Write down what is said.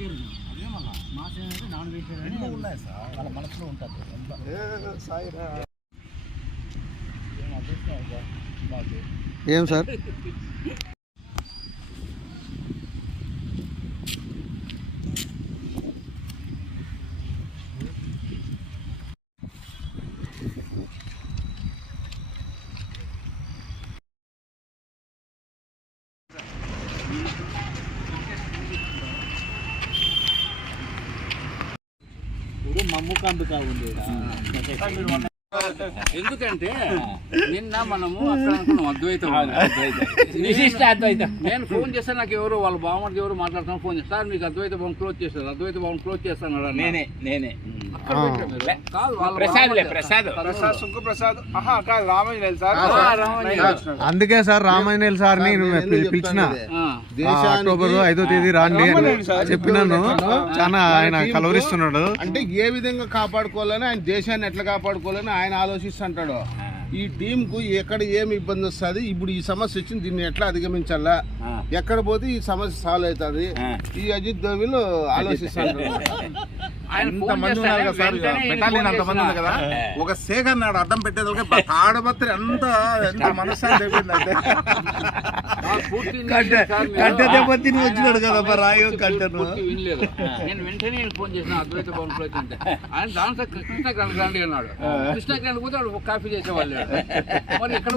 Vegetarian, మాసం అంటే non vegetarian ఉన్నాయి సార్, వాళ్ళ మనసులో ఉంటుంది. ఏం సార్ మమ్ము కందుకా ఉంది. ఎందుకంటే నిన్న మనము అక్కడ అనుకున్నాం అద్వైతం విశిష్ట అద్వైతం. నేను ఫోన్ చేస్తే నాకు ఎవరు వాళ్ళ బావమడికి ఎవరు మాట్లాడుతున్నా ఫోన్ చేస్తారు, మీకు అద్వైత భవన్ క్లోజ్ చేస్తారు, అద్వైత భవన్ క్లోజ్ చేస్తాను నేనే అక్కడ పెట్టారు మీరు. కాదు వాళ్ళ ప్రసాద్లే, ప్రసాద్ సుంకు ప్రసాద్ కాదు రామాంజనేయులు సార్. అందుకే సార్ రామాంజనేయులు సార్ ని పిలిచిన అక్టోబర్ 5వ తేదీ రాండి అని చెప్పినాను. చాలా ఆయన కలవరిస్తున్నాడు. అంటే ఏ విధంగా కాపాడుకోవాలని, ఆయన దేశాన్ని ఎట్లా కాపాడుకోవాలని ఆయన ఆలోచిస్తుంటాడు. ఈ టీమ్ కు ఎక్కడ ఏమి ఇబ్బంది వస్తుంది, ఇప్పుడు ఈ సమస్య వచ్చింది, దీన్ని ఎట్లా అధిగమించాలా, ఎక్కడ పోతే ఈ సమస్య సాల్వ్ అవుతుంది, ఈ అజిత్ దోవిలు ఆలోచిస్తాడు. అంతమంది ఉన్నారు కదా సార్, బెటాలియన్ అంతమంది ఉంది కదా, ఒక సేగర్ నాడు అడ్డం పెట్టేదానికి తాడబత్రి ఎంత మనశ్శాంతి అయిపోయిందంటే వచ్చినాడు కదా రాయో కంటను. నేను వెంటనే ఫోన్ చేసిన అద్వైత భవన్ క్లోజ్ అంటే ఆయన దాంట్లో కృష్ణ గ్రాండ్ అన్నాడు. కృష్ణ గ్రాండ్ పోతే వాడు కాఫీ చేసేవాళ్ళు మరి ఇక్కడ